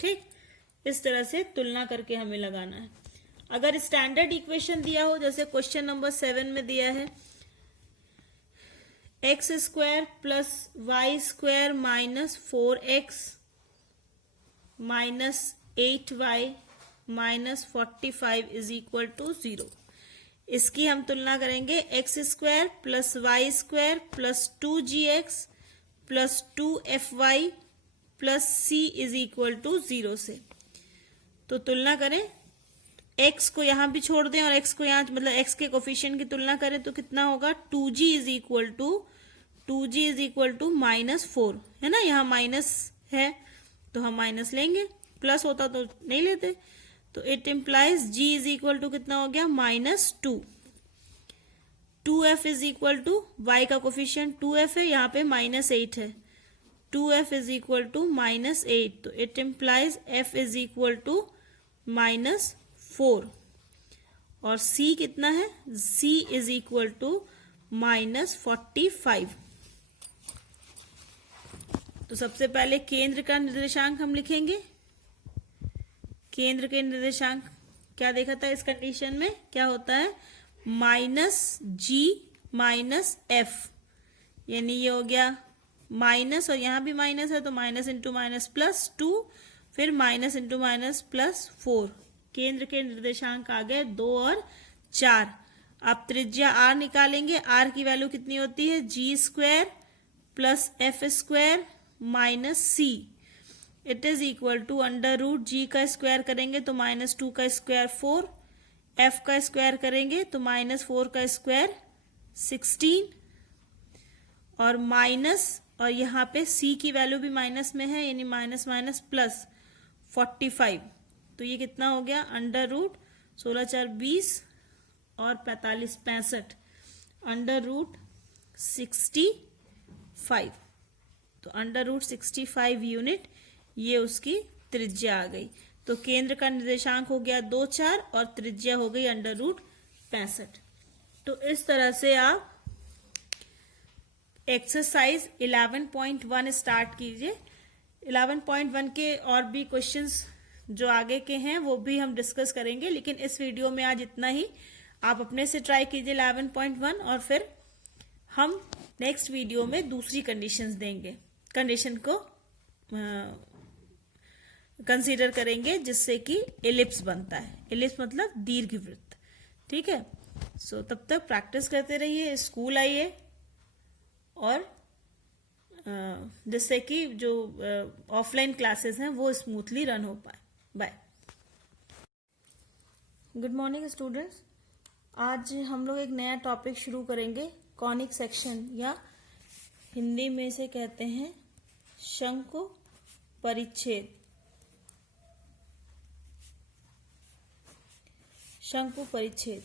ठीक, इस तरह से तुलना करके हमें लगाना है। अगर स्टैंडर्ड इक्वेशन दिया हो, जैसे क्वेश्चन नंबर 7 में दिया है x square plus y square minus 4x minus 8y minus 45 is equal to 0। इसकी हम तुलना करेंगे x square plus y square plus 2gx plus 2fy plus c is equal to 0 से। तो तुलना करें, x को यहां भी छोड़ दें और x को यहां, मतलब x के कोफिशिएंट की तुलना करें तो कितना होगा, 2g इज इक्वल टू -4 है ना, यहाँ माइनस है तो हम माइनस लेंगे, प्लस होता तो नहीं लेते। तो it implies g is equal to कितना हो गया, -2। 2f is equal to, y का कोफिशिएंट 2f है, यहाँ पे -8 है, 2f इज इक्वल टू -8। तो it implies f is equal to -4 और c कितना है, c इज इक्वल टू -45। तो सबसे पहले केंद्र का निर्देशांक हम लिखेंगे। केंद्र के निर्देशांक क्या देखा था इस कंडीशन में, क्या होता है, -g -f, यानी ये हो गया माइनस, और यहां भी माइनस है तो माइनस इंटू माइनस प्लस 2, फिर माइनस इंटू माइनस प्लस 4। केंद्र के निर्देशांक आ गए 2 और 4। अब त्रिज्या r निकालेंगे। r की वैल्यू कितनी होती है, g square plus F square minus c, it is equal to √g का स्क्वायर करेंगे तो -2 का स्क्वायर 4, f का स्क्वायर करेंगे तो -4 का स्क्वायर 16, और माइनस, और यहाँ पे c की वैल्यू भी माइनस में है, यानी माइनस माइनस प्लस 45। तो ये कितना हो गया, √16 4 20 और 45 65, √65। तो √65 यूनिट ये उसकी त्रिज्या आ गई। तो केंद्र का निर्देशांक हो गया 2 4 और त्रिज्या हो गई √65। तो इस तरह से आप एक्सरसाइज 11.1 स्टार्ट कीजिए। 11.1 के और भी क्वेश्चंस जो आगे के हैं वो भी हम डिस्कस करेंगे, लेकिन इस वीडियो में आज इतना ही। आप अपने से ट्राई कीजिए 11.1 और फिर हम नेक्स्ट वीडियो में दूसरी कंडीशंस देंगे, कंडीशन को कंसीडर करेंगे जिससे कि एलिप्स बनता है। एलिप्स मतलब दीर्घवृत्त, ठीक है। सो तब तक प्रैक्टिस करते रहिए, स्कूल आइए, और जिससे कि जो ऑफलाइन क्लासेस हैं वो स्मूथली रन हो पाए। बाय। Good morning students. आज हम लोग एक नया टॉपिक शुरू करेंगे, कॉनिक सेक्शन, या हिंदी में इसे कहते हैं शंकु परिच्छेद। शंकु परिच्छेद,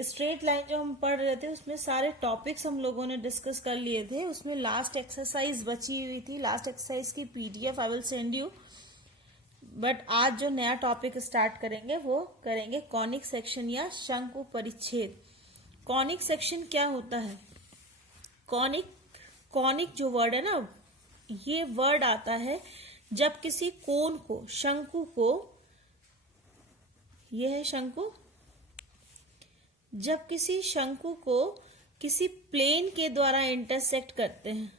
स्ट्रेट लाइन जो हम पढ़ रहे थे उसमें सारे टॉपिक्स हम लोगों ने डिस्कस कर लिए थे। उसमें लास्ट एक्सरसाइज बची हुई थी, लास्ट एक्सरसाइज की PDF I will send you. But आज जो नया टॉपिक स्टार्ट करेंगे वो करेंगे कॉनिक सेक्शन या शंकु परिच्छेद। कॉनिक सेक्शन क्या होता है, कॉनिक जो वर्ड है ना, ये वर्ड आता है जब किसी कोन को, शंकु को, ये है शंकु, जब किसी शंकु को किसी प्लेन के द्वारा इंटरसेक्ट करते हैं,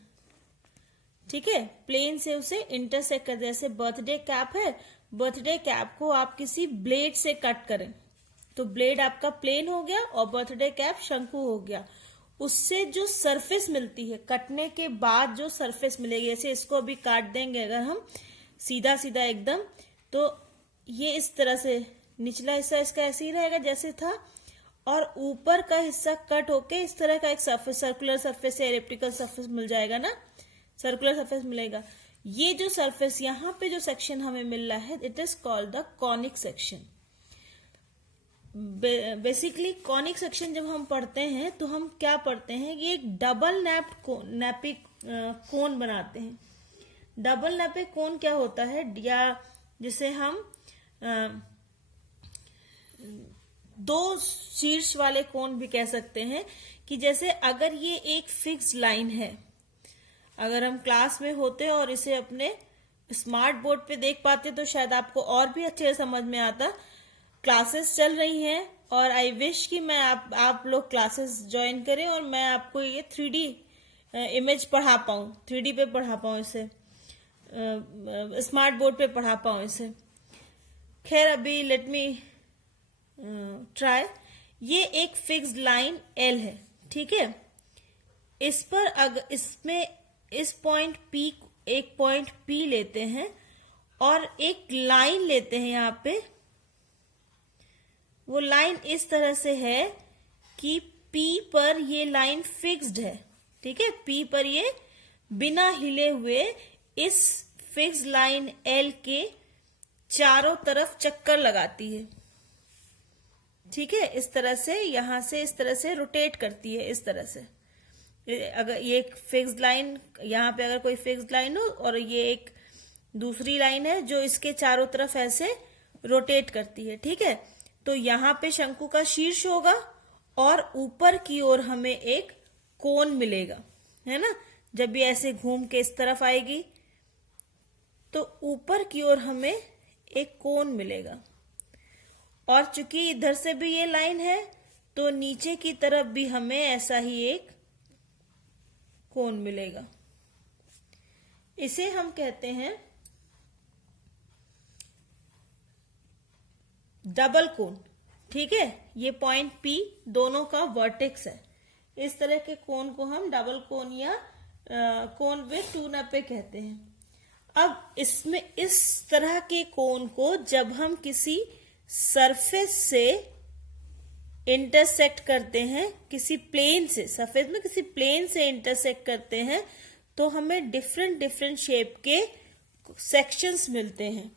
ठीक है, प्लेन से उसे इंटरसेक्ट करते हैं। जैसे बर्थडे कैप है, बर्थडे कैप को आप किसी ब्लेड से कट करें तो ब्लेड आपका प्लेन हो गया और बर्थडे कैप शंकु हो गया। उससे जो सरफेस मिलती है, कटने के बाद जो सरफेस मिलेगी, जैसे इसको अभी काट देंगे अगर हम सीधा सीधा एकदम, तो ये इस तरह से निचला हिस्सा इसका ऐसे ही रहेगा जैसे था, और ऊपर का हिस्सा कट होके इस तरह का एक सरफेस, सर्कुलर सरफेस या एलिप्टिकल सरफेस मिल जाएगा ना, सर्कुलर सरफेस मिलेगा। ये जो सरफेस, यहाँ पे जो सेक्शन हमें मिल रहा है, it is called the conic section. Basically conic section जब हम पढ़ते हैं तो हम क्या पढ़ते हैं, ये एक डबल नैपिक कोन बनाते हैं। डबल नैपिक कोन क्या होता है, या जिसे हम दो शीर्ष वाले कोन भी कह सकते हैं, कि जैसे अगर ये एक फिक्स लाइन है, अगर हम क्लास में होते और इसे अपने स्मार्ट बोर्ड पे देख पाते तो शायद आपको और भी अच्छे से समझ में आता। क्लासेस चल रही हैं और आई विश कि मैं आप लोग क्लासेस ज्वाइन करें और मैं आपको ये 3D इमेज पढ़ा पाऊँ, 3D पे पढ़ा पाऊँ इसे, स्मार्ट बोर्ड पे पढ़ा पाऊँ इसे। खैर अभी लेट मी ट्राई। ये एक फिक्स्ड लाइन L है, ठीक है। इस पर अगर इसमें इस पॉइंट P, एक पॉइंट P लेते हैं और एक लाइन लेते हैं यहाँ पे। वो लाइन इस तरह से है कि P पर ये लाइन फिक्स्ड है, ठीक है। P पर ये बिना हिले हुए इस फिक्स्ड लाइन L के चारों तरफ चक्कर लगाती है, ठीक है। इस तरह से यहां से इस तरह से रोटेट करती है, इस तरह से। अगर ये एक फिक्स्ड लाइन, यहाँ पे अगर कोई फिक्स्ड लाइन हो और ये एक दूसरी लाइन है जो इसके चारों तरफ ऐसे रोटेट करती है, ठीक है। तो यहाँ पे शंकु का शीर्ष होगा और ऊपर की ओर हमें एक कोन मिलेगा, है ना। जब ये ऐसे घूम के इस तरफ आएगी तो ऊपर की ओर हमें एक कोन मिलेगा। और चूंकि इधर से भी ये लाइन है तो नीचे की तरफ भी हमें ऐसा ही एक कोन मिलेगा। इसे हम कहते हैं डबल कोन, ठीक है। ये पॉइंट P दोनों का वर्टेक्स है। इस तरह के कोन को हम डबल कोन या कोन विद टू नपे कहते हैं। अब इसमें इस तरह के कोन को जब हम किसी सरफेस से इंटरसेक्ट करते हैं, किसी प्लेन से, सरफेस में किसी प्लेन से इंटरसेक्ट करते हैं तो हमें डिफरेंट डिफरेंट शेप के सेक्शंस मिलते हैं।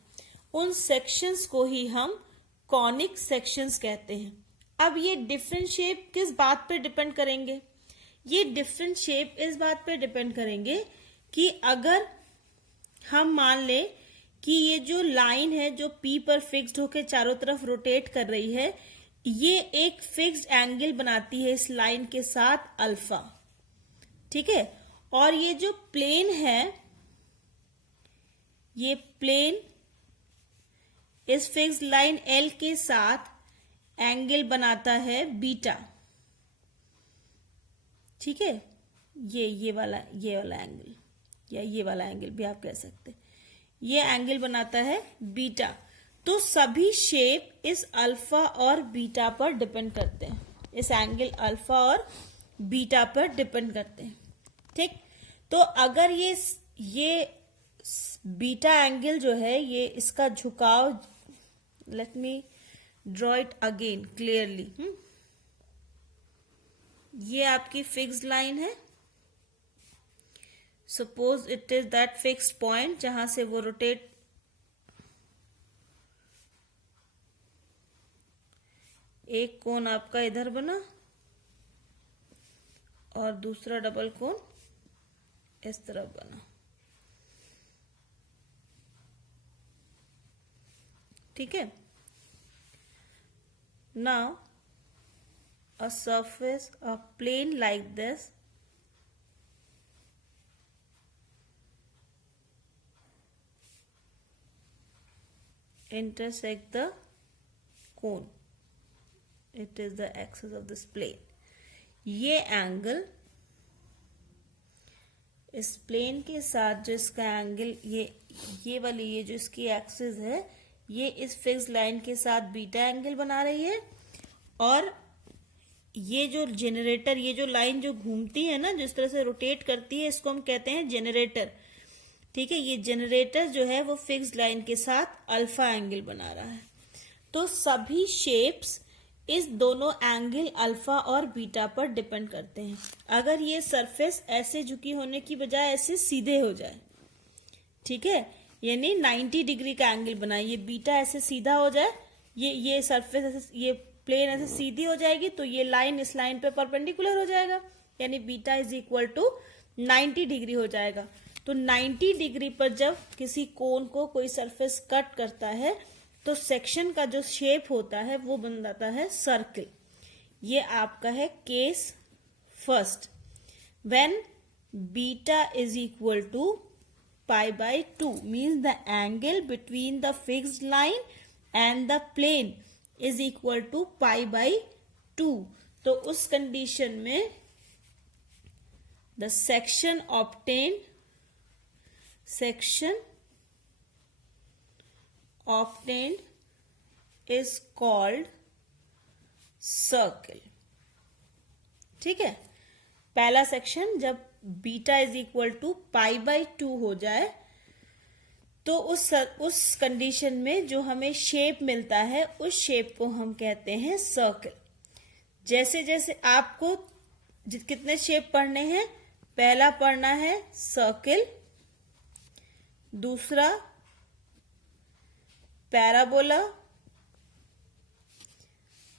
उन सेक्शंस को ही हम कॉनिक सेक्शंस कहते हैं। अब ये डिफरेंट शेप किस बात पे डिपेंड करेंगे? ये डिफरेंट शेप इस बात पे डिपेंड करेंगे कि अगर हम मान लें कि ये जो लाइन है जो P पर फिक्स्ड होकर चारों तरफ रोटेट कर रही है, ये एक फिक्स्ड एंगल बनाती है इस लाइन के साथ अल्फा, ठीक है। और ये जो प्लेन है, ये प्लेन इस फिक्स्ड लाइन L के साथ एंगल बनाता है बीटा, ठीक है। ये वाला एंगल या ये वाला एंगल भी आप कह सकते हैं, ये एंगल बनाता है बीटा। तो सभी शेप इस अल्फा और बीटा पर डिपेंड करते हैं, इस एंगल अल्फा और बीटा पर डिपेंड करते हैं, ठीक। तो अगर ये बीटा एंगल जो है, ये इसका झुकाव, let me draw it again clearly. ये आपकी फिक्स्ड लाइन है। Suppose it is that fixed point जहां से वो रोटेट, एक कोन आपका इधर बना और दूसरा डबल कोन इस तरफ बना, ठीक है। Now a surface, a plane like this intersect the cone. It is the axis of this plane. ये एंगल इस प्लेन के साथ जो इसका एंगल, ये वाली ये जो इसकी एक्सिस है, ये इस फिक्स्ड लाइन के साथ बीटा एंगल बना रही है। और ये जो जनरेटर, ये जो लाइन जो घूमती है ना, जिस तरह से रोटेट करती है, इसको हम कहते हैं जनरेटर, ठीक है। ये जनरेटर जो है वो फिक्स्ड लाइन के साथ अल्फा एंगल बना रहा है। तो सभी शेप्स इस दोनों एंगल अल्फा और बीटा पर डिपेंड करते हैं। अगर ये सरफेस ऐसे झुकी होने की बजाय ऐसे सीधे हो जाए, ठीक है, यानी 90 डिग्री का एंगल बनाए, ये बीटा ऐसे सीधा हो जाए, ये सरफेस ऐसे, ये प्लेन ऐसे सीधी हो जाएगी, तो ये लाइन इस लाइन पे परपेंडिकुलर हो जाएगा, यानी beta is equal to 90 degree हो जाएगा। तो 90 डिग्री पर जब किसी कोन को कोई सरफेस कट करता है तो सेक्शन का जो शेप होता है वो बन जाता है सर्कल। ये आपका है case first, when beta is equal to pi by 2 means the angle between the fixed line and the plane is equal to pi by 2. तो उस कंडीशन में the section obtained is called circle. ठीक है, पहला section जब beta is equal to pi by 2 हो जाए तो उस कंडीशन में जो हमें शेप मिलता है उस शेप को हम कहते हैं सर्कल. जैसे जैसे आपको कितने शेप पढ़ने हैं, पहला पढ़ना है सर्कल, दूसरा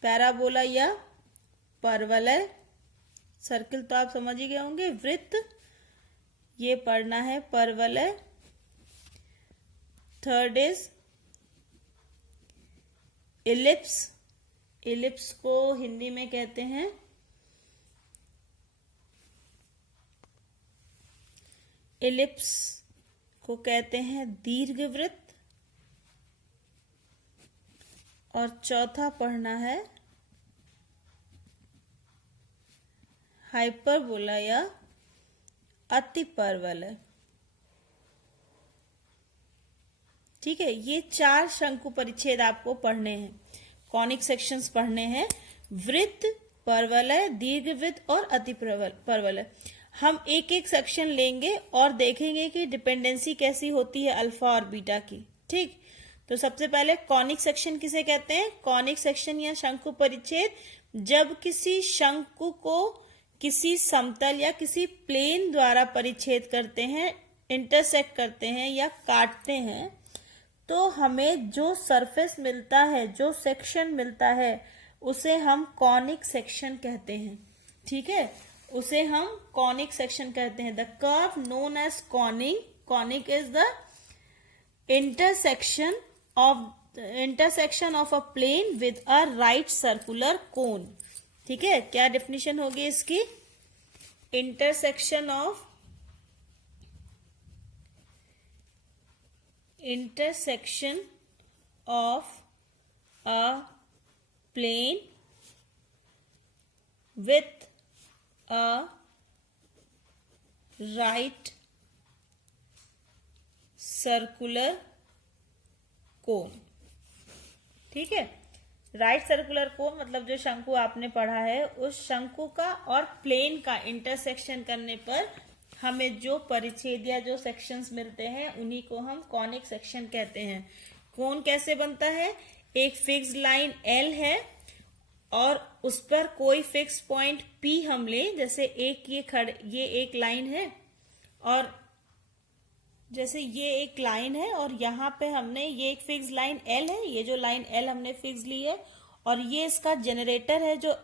पैराबोला या परवलय. सर्कल तो आप समझ ही गए होंगे. वृत्त, ये पढ़ना है परवलय. थर्ड इज इलिप्स को हिंदी में कहते हैं दीर्घवृत्त. और चौथा पढ़ना है हाइपरबोला या अतिपरवलय. ठीक है, ये 4 शंकु परिच्छेद आपको पढ़ने हैं, कॉनिक सेक्शंस पढ़ने हैं. वृत्त, परवलय, दीर्घवृत्त और अतिपरवलय. हम एक एक सेक्शन लेंगे और देखेंगे कि डिपेंडेंसी कैसी होती है अल्फा और बीटा की. ठीक, तो सबसे पहले कॉनिक सेक्शन किसे कहते हैं? कॉनिक सेक्शन या शंकु परिच्छेद जब किसी शंकु को किसी समतल या किसी प्लेन द्वारा परिच्छेद करते हैं, इंटरसेक्ट करते हैं या काटते हैं, तो हमें जो सरफेस मिलता है, जो सेक्शन मिलता है, उसे हम कॉनिक सेक्शन कहते हैं. ठीक है, उसे हम कॉनिक सेक्शन कहते हैं. The curve known as conic is the intersection of a plane with a right circular cone. ठीक है, क्या डेफिनेशन होगी इसकी? intersection of a plane with a right circular कोन. ठीक है, राइट सर्कुलर कोन मतलब जो शंकु आपने पढ़ा है, उस शंकु का और प्लेन का इंटरसेक्शन करने पर हमें जो परिच्छेद या जो सेक्शंस मिलते हैं उन्हीं को हम कॉनिक सेक्शन कहते हैं. कोन कैसे बनता है? एक फिक्स लाइन L है और उस पर कोई फिक्स पॉइंट P हम लें. जैसे ये एक लाइन है और जैसे ये एक लाइन है और यहाँ पे हमने ये एक फिक्स लाइन L है, ये जो लाइन L हमने फिक्स ली है और ये इसका जनरेटर है जो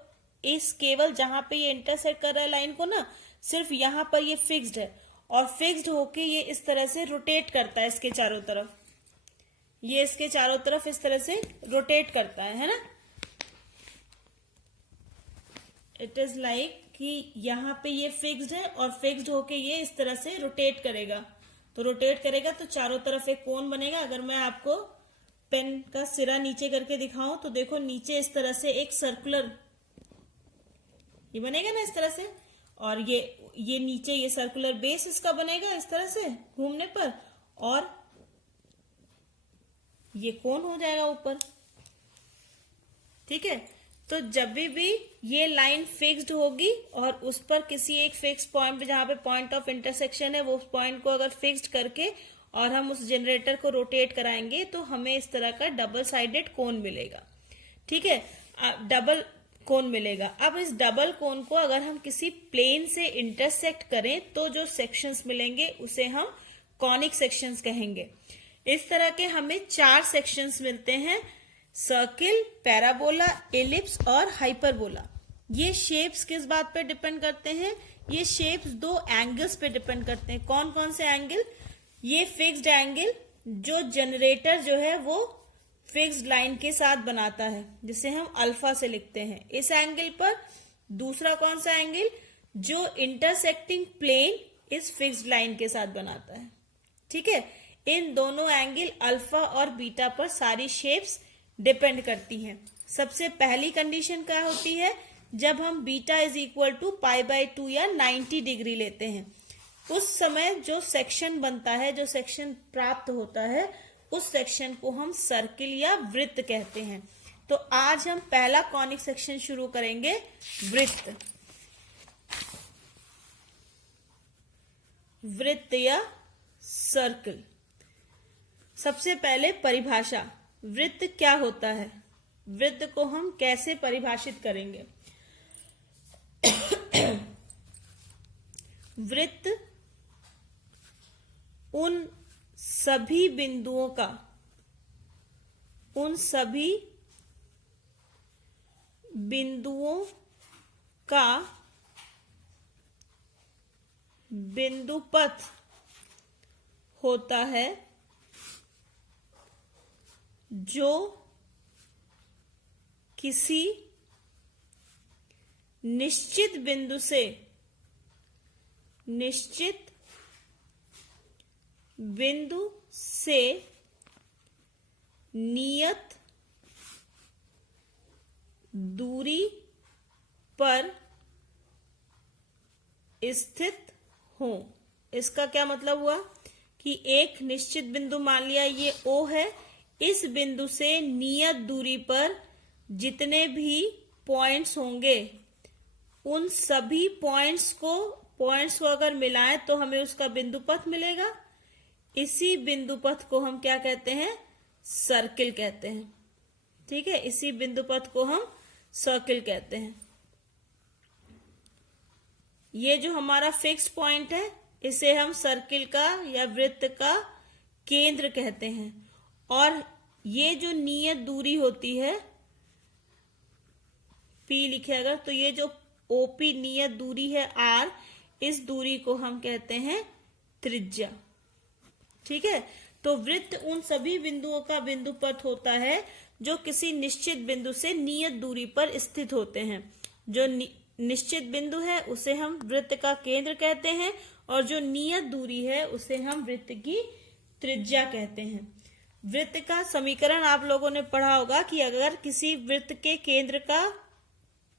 इस केवल जहां पे ये इंटरसेक्ट कर रहा है लाइन को ना, सिर्फ यहाँ पर ये फिक्स्ड है और फिक्स्ड होके ये इस तरह से रोटेट करता है इसके चारों तरफ. ये इसके चारों तरफ इस तरह से रोटेट करता है ना. इट इज लाइक कि यहाँ पे ये फिक्स्ड है और फिक्स्ड होके ये इस तरह से रोटेट करेगा. तो रोटेट करेगा तो चारों तरफ एक कोन बनेगा. अगर मैं आपको पेन का सिरा नीचे करके दिखाऊं तो देखो नीचे इस तरह से एक सर्कुलर ये बनेगा ना इस तरह से, और ये नीचे ये सर्कुलर बेस इसका बनेगा इस तरह से घूमने पर, और ये कोन हो जाएगा ऊपर. ठीक है, तो जब भी ये लाइन फिक्स्ड होगी और उस पर किसी एक फिक्स पॉइंट पे जहां पे पॉइंट ऑफ इंटरसेक्शन है वो उस पॉइंट को अगर फिक्स्ड करके और हम उस जनरेटर को रोटेट कराएंगे तो हमें इस तरह का डबल साइडेड कोन मिलेगा. ठीक है, डबल कोन मिलेगा. अब इस डबल कोन को अगर हम किसी प्लेन से इंटरसेक्ट करें तो जो सेक्शंस मिलेंगे उसे हम कॉनिक सेक्शंस कहेंगे. इस तरह के हमें 4 सेक्शंस मिलते हैं, सर्किल, पैराबोला, एलिप्स और हाइपरबोला. ये शेप्स किस बात पे डिपेंड करते हैं? ये शेप्स 2 एंगल्स पे डिपेंड करते हैं. कौन कौन से एंगल? ये फिक्स्ड एंगल जो जनरेटर जो है वो फिक्स्ड लाइन के साथ बनाता है जिसे हम अल्फा से लिखते हैं, इस एंगल पर. दूसरा कौन सा एंगल? जो इंटरसेक्टिंग प्लेन इस फिक्स्ड लाइन के साथ बनाता है. ठीक है, इन दोनों एंगल अल्फा और बीटा पर सारी शेप्स डिपेंड करती हैं। सबसे पहली कंडीशन क्या होती है, जब हम बीटा इज इक्वल टू π/2 या 90 डिग्री लेते हैं, उस समय जो सेक्शन बनता है, जो सेक्शन प्राप्त होता है, उस सेक्शन को हम सर्किल या वृत्त कहते हैं। तो आज हम पहला कॉनिक सेक्शन शुरू करेंगे, वृत्त। वृत्त या सर्कल। सबसे पहले परिभाषा, वृत्त क्या होता है, वृत्त को हम कैसे परिभाषित करेंगे। वृत्त उन सभी बिंदुओं का, उन सभी बिंदुओं का बिंदुपथ होता है जो किसी निश्चित बिंदु से निश्चित बिंदु से नियत दूरी पर स्थित हो। इसका क्या मतलब हुआ कि एक निश्चित बिंदु, मान लिया ये O है, इस बिंदु से नियत दूरी पर जितने भी पॉइंट्स होंगे, उन सभी पॉइंट्स को अगर मिलाएं तो हमें उसका बिंदुपथ मिलेगा। इसी बिंदुपथ को हम क्या कहते हैं, सर्किल कहते हैं। ठीक है, इसी बिंदुपथ को हम सर्किल कहते हैं। ये जो हमारा फिक्स पॉइंट है, इसे हम सर्किल का या वृत्त का केंद्र कहते हैं। और ये जो नियत दूरी होती है, P लिखेगा, तो ये जो OP नियत दूरी है R, इस दूरी को हम कहते हैं त्रिज्या। ठीक है, तो वृत्त उन सभी बिंदुओं का बिंदुपथ होता है जो किसी निश्चित बिंदु से नियत दूरी पर स्थित होते हैं। जो निश्चित बिंदु है उसे हम वृत्त का केंद्र कहते हैं, और जो नियत दूरी है उसे हम वृत्त की त्रिज्या कहते हैं। वृत्त का समीकरण आप लोगों ने पढ़ा होगा कि अगर किसी वृत्त के केंद्र का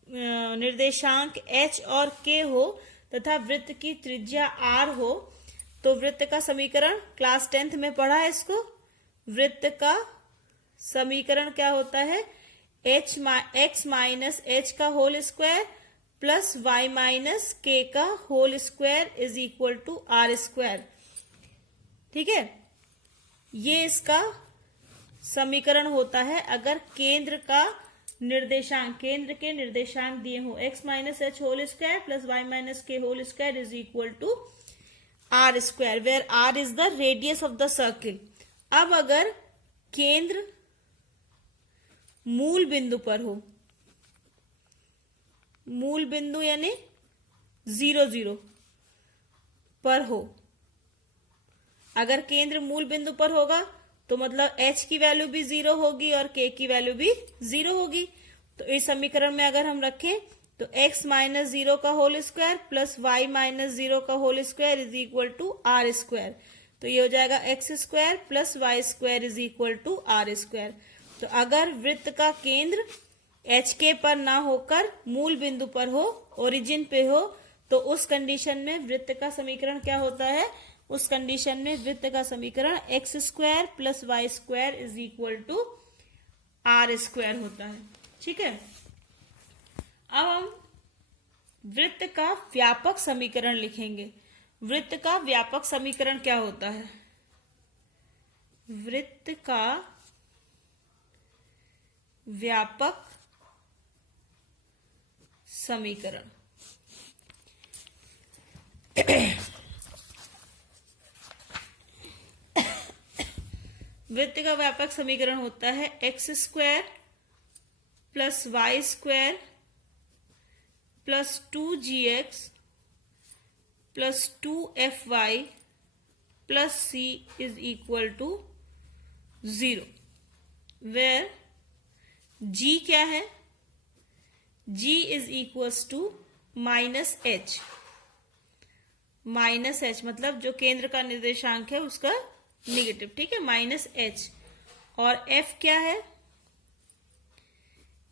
निर्देशांक h और k हो तथा वृत्त की त्रिज्या r हो, तो वृत्त का समीकरण क्लास 10th में पढ़ा है इसको। वृत्त का समीकरण क्या होता है, x माइनस h का whole square plus y minus k का whole square is equal to r square. ठीक है, ये इसका समीकरण होता है अगर केंद्र का निर्देशांक, केंद्र के निर्देशांक दिए हो, x minus h whole square plus y minus k whole square is equal to r square, where r is the radius of the circle. अब अगर केंद्र मूल बिंदु पर हो, मूल बिंदु यानी 0 0 पर हो, अगर केंद्र मूल बिंदु पर होगा तो मतलब h की वैल्यू भी 0 होगी और k की वैल्यू भी 0 होगी। तो इस समीकरण में अगर हम रखें तो x माइनस 0 का whole square plus y minus 0 का whole square is equal to r square. तो ये हो जाएगा x square plus y square is equal to r square. तो अगर वृत्त का केंद्र HK पर ना होकर मूल बिंदु पर हो, ओरिजिन पे हो, तो उस कंडीशन में वृत्त का समीकरण क्या होता है, उस कंडीशन में वृत्त का समीकरण x square plus y square is equal to r square होता है। ठीक है, अब हम वृत्त का व्यापक समीकरण लिखेंगे। वृत्त का व्यापक समीकरण क्या होता है, वृत्त का व्यापक समीकरण वृत्त का व्यापक समीकरण होता है x square plus y square plus 2gx plus 2fy plus c is equal to 0, where g क्या है, g is equals to minus h। Minus h, मतलब जो केंद्र का निर्देशांक है उसका निगेटिव, ठीक है, माइनस एच। और एफ क्या है,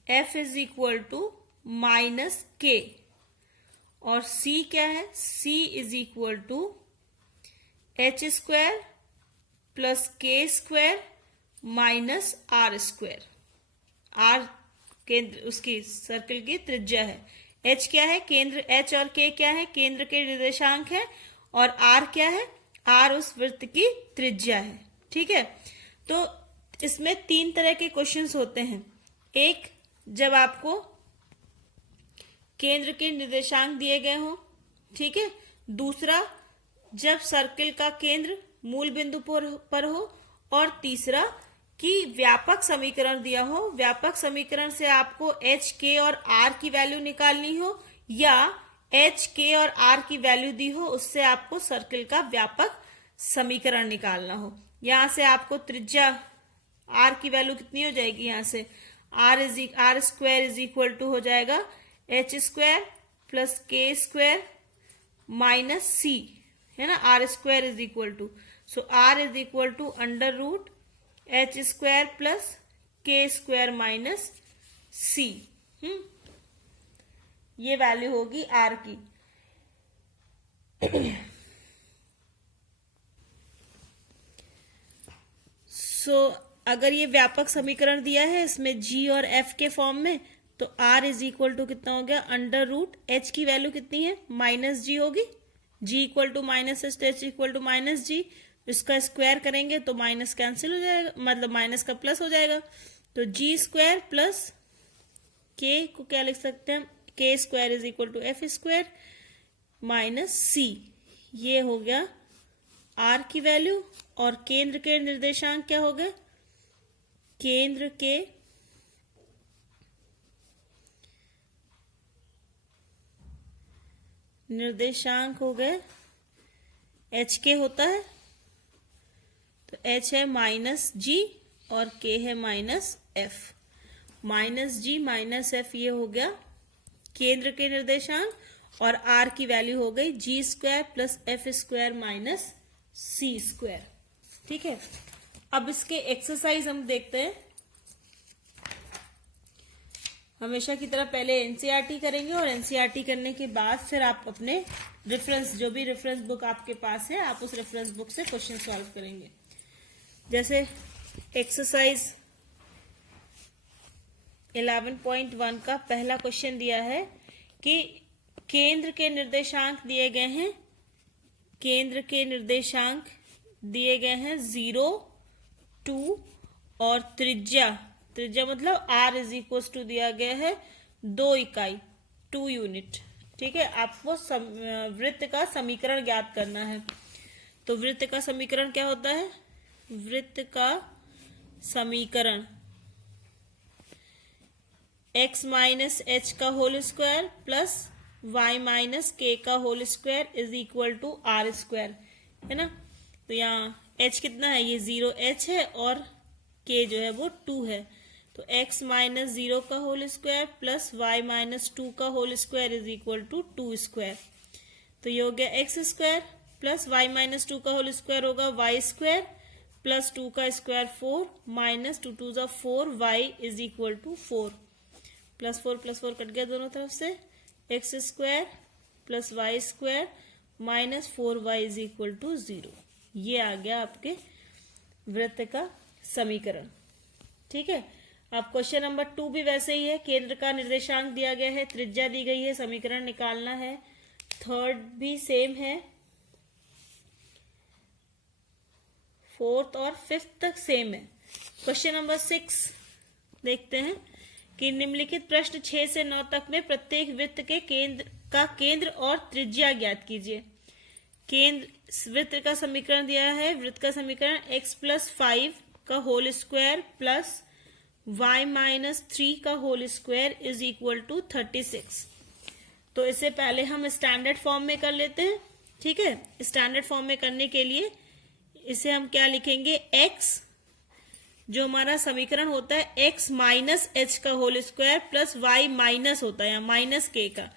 F is equal to minus K. और सी क्या है, C is equal to H square plus के square minus R square. R केंद्र, उसकी सर्किल की त्रिज्या है। एच क्या है, केंद्र, एच और के क्या है, केंद्र के निर्देशांक है। और आर क्या है, आर उस वृत्त की त्रिज्या है, ठीक है। तो इसमें 3 तरह के क्वेश्चंस होते हैं। एक, जब आपको केंद्र के निर्देशांक दिए गए हो, ठीक है। दूसरा, जब सर्किल का केंद्र मूल बिंदु पर हो। और तीसरा, कि व्यापक समीकरण दिया हो, व्यापक समीकरण से आपको एच, के और आर की वैल्यू निकालनी हो, या एच, के और आर की वैल्यू दी हो, उससे आपको सर्किल का व्यापक समीकरण निकालना हो। यहां से आपको त्रिज्या आर की वैल्यू कितनी हो जाएगी, यहां से r square is equal to हो जाएगा एच स्क्वायर प्लस के स्क्वायर माइनस सी, है ना। R square is equal to, so r is equal to under root h square plus के स्क्वायर माइनस सी। ये वैल्यू होगी आर की। अगर ये व्यापक समीकरण दिया है इसमें जी और एफ के फॉर्म में, तो आर इज इक्वल टू कितना हो गया, अंडर रूट एच की वैल्यू कितनी है, माइनस जी होगी। G equal to minus H, H equal to minus G. इसका स्क्वायर करेंगे तो माइनस कैंसिल हो जाएगा, मतलब माइनस का प्लस हो जाएगा। तो जी स्क्वायर प्लस के को क्या लिख सकते हैं, K square is equal to F square minus सी। ये हो गया आर की वैल्यू। और केंद्र के निर्देशांक क्या हो गए, केंद्र के निर्देशांक हो गए, एच के होता है, तो एच है माइनस जी और के है माइनस एफ। माइनस जी माइनस एफ, ये हो गया केंद्र के निर्देशांक। और आर की वैल्यू हो गई G square plus F square minus C square, ठीक है। अब इसके एक्सरसाइज हम देखते हैं। हमेशा की तरह पहले एनसीईआरटी करेंगे और एनसीईआरटी करने के बाद फिर आप अपने रेफरेंस, जो भी रेफरेंस बुक आपके पास है, आप उस रेफरेंस बुक से क्वेश्चन सॉल्व करेंगे। जैसे एक्सरसाइज 11.1 का पहला क्वेश्चन दिया है कि केंद्र के निर्देशांक दिए गए हैं, केंद्र के निर्देशांक दिए गए हैं 0, 2 और त्रिज्या, त्रिज्या मतलब आर इज इक्वल टू दिया गया है 2 इकाई, 2 यूनिट, ठीक है। आपको वृत्त का समीकरण ज्ञात करना है। तो वृत्त का समीकरण क्या होता है, वृत्त का समीकरण x माइनस एच का whole square plus y minus k का whole square is equal to r square, है ना। तो यहाँ h कितना है, ये 0h है और k जो है वो 2 है। तो x माइनस 0 का whole square plus y minus 2 का whole square is equal to 2 square. तो ये हो गया x square plus y minus 2 का होल स्क्वायर होगा y स्क्वायर प्लस 2 का स्क्वायर 4 माइनस 2 2 जा 4, y is equal to 4 plus 4 कट गया दोनों तरफ से, x square plus y square minus 4y is equal to 0। ये आ गया आपके वृत्त का समीकरण, ठीक है। अब क्वेश्चन नंबर 2 भी वैसे ही है, केंद्र का निर्देशांक दिया गया है, त्रिज्या दी गई है, समीकरण निकालना है। थर्ड भी सेम है, फोर्थ और फिफ्थ तक सेम है। क्वेश्चन नंबर 6 देखते हैं कि निम्नलिखित प्रश्न 6 से 9 तक में प्रत्येक वृत्त के केंद्र और त्रिज्या ज्ञात कीजिए। केंद्र वृत्त का समीकरण दिया है, वृत्त का समीकरण x प्लस 5 का whole square plus y minus 3 का whole square is equal to 36। तो इसे पहले हम स्टैंडर्ड फॉर्म में कर लेते हैं, ठीक है। स्टैंडर्ड फॉर्म में करने के लिए इसे हम क्या लिखेंगे, x जो हमारा समीकरण होता है x माइनस एच का whole square plus y minus होता है, यहाँ माइनस k का,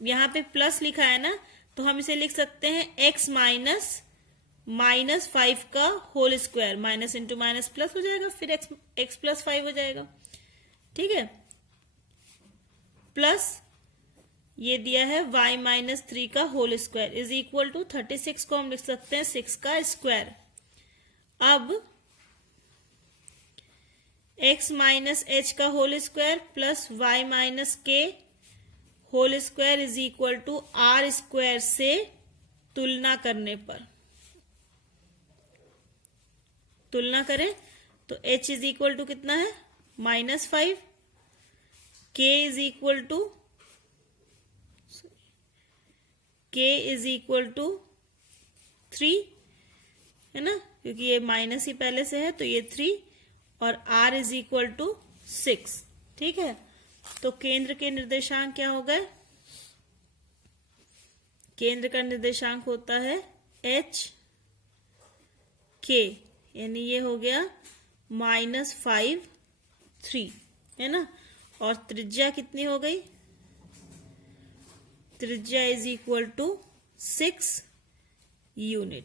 यहाँ पे प्लस लिखा है ना, तो हम इसे लिख सकते हैं x माइनस 5 का whole square, minus into minus plus हो जाएगा, फिर x प्लस 5 हो जाएगा, ठीक है। प्लस ये दिया है y माइनस 3 का whole square is equal to 36 को हम लिख सकते हैं 6 का स्क्वायर। अब x माइनस h का whole square plus y minus k whole square is equal to r square से तुलना करने पर, तुलना करें तो h इज इक्वल टू कितना है -5, k इज इक्वल टू 3 है ना, क्योंकि ये माइनस ही पहले से है तो ये 3 और r इज इक्वल टू 6, ठीक है। तो केंद्र के निर्देशांक क्या हो गए, केंद्र का निर्देशांक होता है h k, यानी ये हो गया -5 3 है ना, और त्रिज्या कितनी हो गई, त्रिज्या इज इक्वल टू 6 यूनिट।